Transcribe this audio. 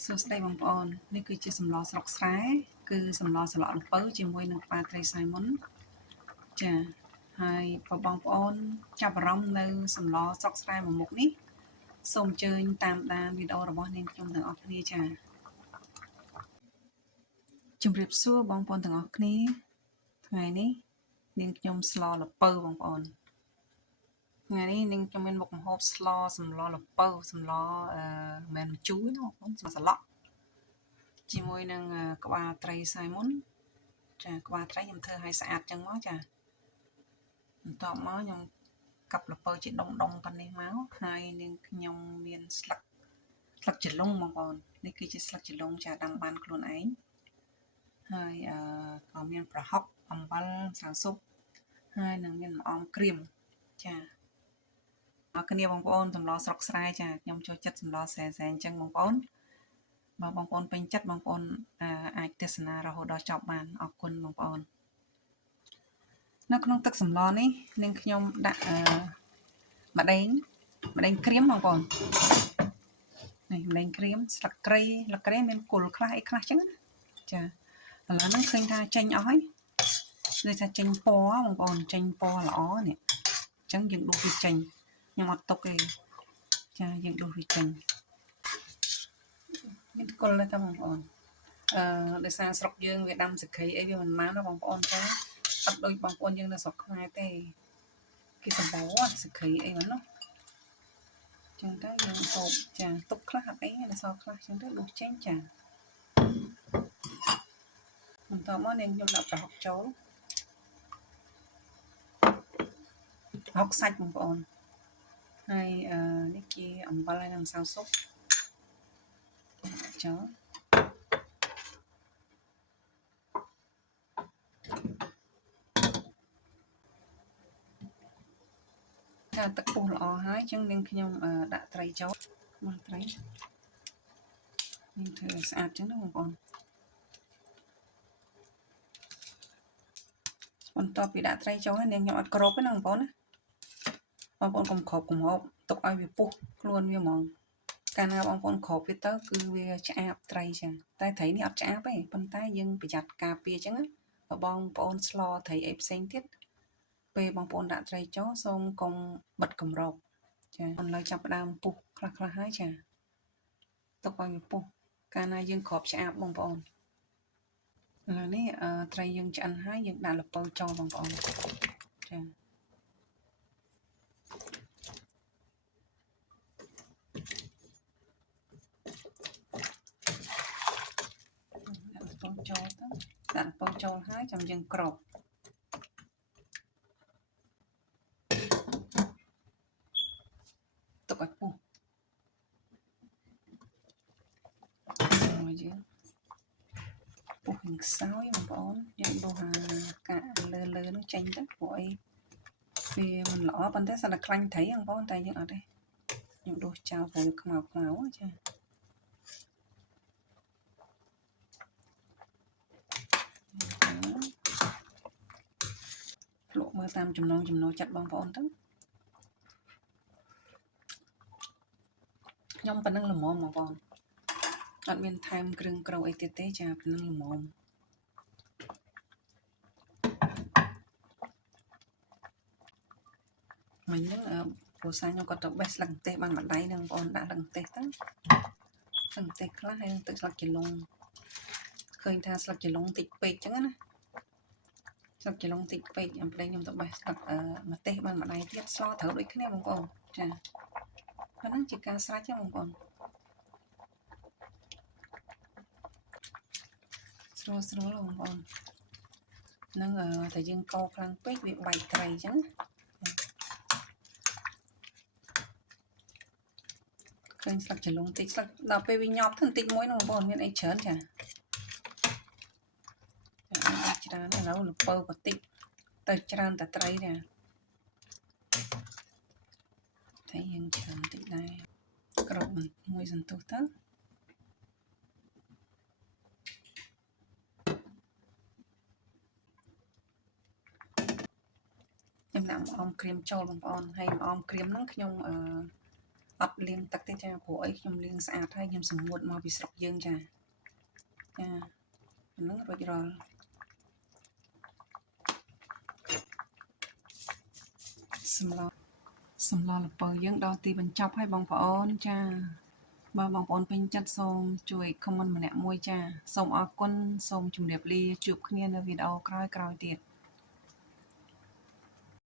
សួស្តីបងប្អូននេះគឺជាសម្លស្រុកស្រែគឺសម្លស្រឡក់ល្ពៅជាមួយនឹងផ្កាត្រីសាយមុនចាហើយបងប្អូនចាប់អារម្មណ៍នៅសម្លស្រុកស្រែមួយមុខនេះសូមអញ្ជើញតាមដានវីដេអូរបស់នាងខ្ញុំទាំងអស់គ្នាចាជម្រាបសួរបងប្អូនទាំងអស់គ្នាថ្ងៃនេះនាងខ្ញុំស្លល្ពៅបងប្អូនថ្ងៃនេះនាងខ្ញុំមានមុខម្ហូបស្លសម្លល្ពៅសម្លមិនជូរណាបងប្អូនសម្លស្រឡក់ជាមួយនឹងក្បាលត្រីសាយមុនចាក្បាលត្រីខ្ញុំធ្វើឲ្យស្អាតចឹងមកចាបន្ទាប់មកខ្ញុំកាប់ល្ពៅជាដុំប៉ុណ្នេះមកហើយនាងខ្ញុំមានស្លឹកជ្រលង់បងប្អូននេះគឺជាស្លឹកជ្រលង់ចាដាំបានខ្លួនឯងហើយក៏មានប្រហុកអំបិលម្សៅស៊ុបហើយនឹងមានម្អមក្រៀមចាអរគ្នាបងប្អូនសម្លស្រុកស្រែចាខ្ញុំចូលចិត្តសម្លសែអញ្ចឹងបងប្អូនបើបងប្អូនពេញចិត្តបងប្អូនអាចទស្សនារហូតដល់ចប់បានអរគុណបងប្អូននៅក្នុងទឹកសម្លនេះនាងខ្ញុំដាក់ម្ដេងក្រៀមបងប្អូននេះម្ដេងក្រៀមស្លឹកគ្រៃមានគល់ខ្លះអីខ្លះចឹងចាឥឡូវហ្នឹងឃើញថាចេញអស់ហើយដូចថាចេញពណ៌បងប្អូនចេញពណ៌ល្អនេះអញ្ចឹងយើងដួសវាចេញខ្ញុំអត់ទុកទេចាយើងដួសវាចេញមានគល់ទេបងប្អូនដោយសារស្រុកយើងវាដាំសក្រីអីវាមិនបានណាបងប្អូនចាអត់ដូចបងប្អូនយើងនៅស្រុកខ្មែរទេគេសម្បូរសក្រីអីហ្នឹងណាចឹងទៅយើងហូបចាទុកខ្លះអត់អីនៅសល់ខ្លះចឹងទៅដួសចេញចាបន្ទាប់មកនាងខ្ញុំដាក់ប្រហុកចូលប្រហុកសាច់បងប្អូនហើយនេះជាអំបិលហើយនិងម្សៅស៊ុបចូលចាទឹកពុះល្អហើយអញ្ចឹងនាងខ្ញុំដាក់ត្រីចូលមកត្រីនាងធ្វើឲ្យស្អាតអញ្ចឹងណាបងប្អូនបន្ទាប់ពីដាក់ត្រីចូលហើយនាងខ្ញុំអត់ក្របទេណាបងប្អូនណាបងប្អូនកុំក្របកុំហូបទុកឲ្យវាពុះខ្លួនវាហ្មងកាលណាបងប្អូនក្របវាទៅគឺវាឆ្អាបត្រីចឹងតែត្រីនេះអត់ឆ្អាបទេប៉ុន្តែយើងប្រយ័ត្នការពារចឹងណាបងប្អូនស្លត្រីអីផ្សេងទៀតពេលបងប្អូនដាក់ត្រីចូលសូមកុំបិទគម្របចាអន្លើចាប់ផ្ដើមពុះខ្លះហើយចាទុកឲ្យវាពុះកាលណាយើងក្របឆ្អាបបងប្អូនឥឡូវនេះត្រីយើងឆ្អិនហើយយើងដាក់ល្ពៅចូលបងប្អូនចាដាក់ល្ពៅចូលទៅដាក់ល្ពៅចូលហើយចាំយើងក្របទុកឲ្យពុះមកយើងពុះនឹងខ្សោយបងប្អូនយើងដួសកាកលើនោះចេញទៅព្រោះអីវាមិនល្អប៉ុន្តែសិនតែខ្លាញ់ត្រីបងប្អូនតែយើងអត់ទេខ្ញុំដួសចោលព្រោះខ្មៅចាភ្លក់មើលតាមចំណូលចិត្តបងប្អូនទៅខ្ញុំប៉ុណ្ណឹងល្មមបងប្អូនអត់មានថែមគ្រឿងក្រូអីទៀតទេចាប៉ុណ្ណឹងល្មមមិញហ្នឹងព្រោះសាខ្ញុំគាត់ទៅបេះស្លឹកម្ទេសបានមួយដៃហ្នឹងបងប្អូនដាក់ស្លឹកម្ទេសទៅស្លឹកម្ទេសខ្លះហើយទឹកស្លឹកជីឡុងឃើញថាស្លឹកជីឡុងតិចពេកអញ្ចឹងណាស្លឹកជីឡុងតិចពេកអំប្លេងខ្ញុំទៅបេះស្លឹកម្ទេសបានមួយដៃទៀតស្លត្រូវដូចគ្នាបងប្អូនចាប៉ុណ្ណឹងជាការស្រេចហ្នឹងបងប្អូនស្រួលបងប្អូនហ្នឹងតែយើងកោខ្លាំងពេកវាបែកត្រីអញ្ចឹងឃើញស្លឹកចលុងតិចស្លឹកដល់ពេលវាញាប់ទៅបន្តិចមួយហ្នឹងបងប្អូនមានអីច្រើនចាច្រើនឥឡូវល្ពៅក៏តិចទៅច្រើនតែត្រីដែរតែយើងច្រើនតិចដែរក្របមួយសន្ទុះទៅខ្ញុំដាក់ម្អមក្រៀមចូលបងប្អូនហើយម្អមក្រៀមហ្នឹងខ្ញុំ អត់លាងទឹកទេចាព្រោះអីខ្ញុំលាងស្អាតហើយខ្ញុំសម្ងួតមកពីស្រុកយើងចាហ្នឹងរួចរាល់សម្លល្ពៅយើងដល់ទីបញ្ចប់ហើយបងប្អូនចាបើបងប្អូនពេញចិត្តសូមជួយ comment ម្នាក់មួយចាសូមអរគុណសូមជម្រាបលាជួបគ្នានៅវីដេអូក្រោយៗទៀត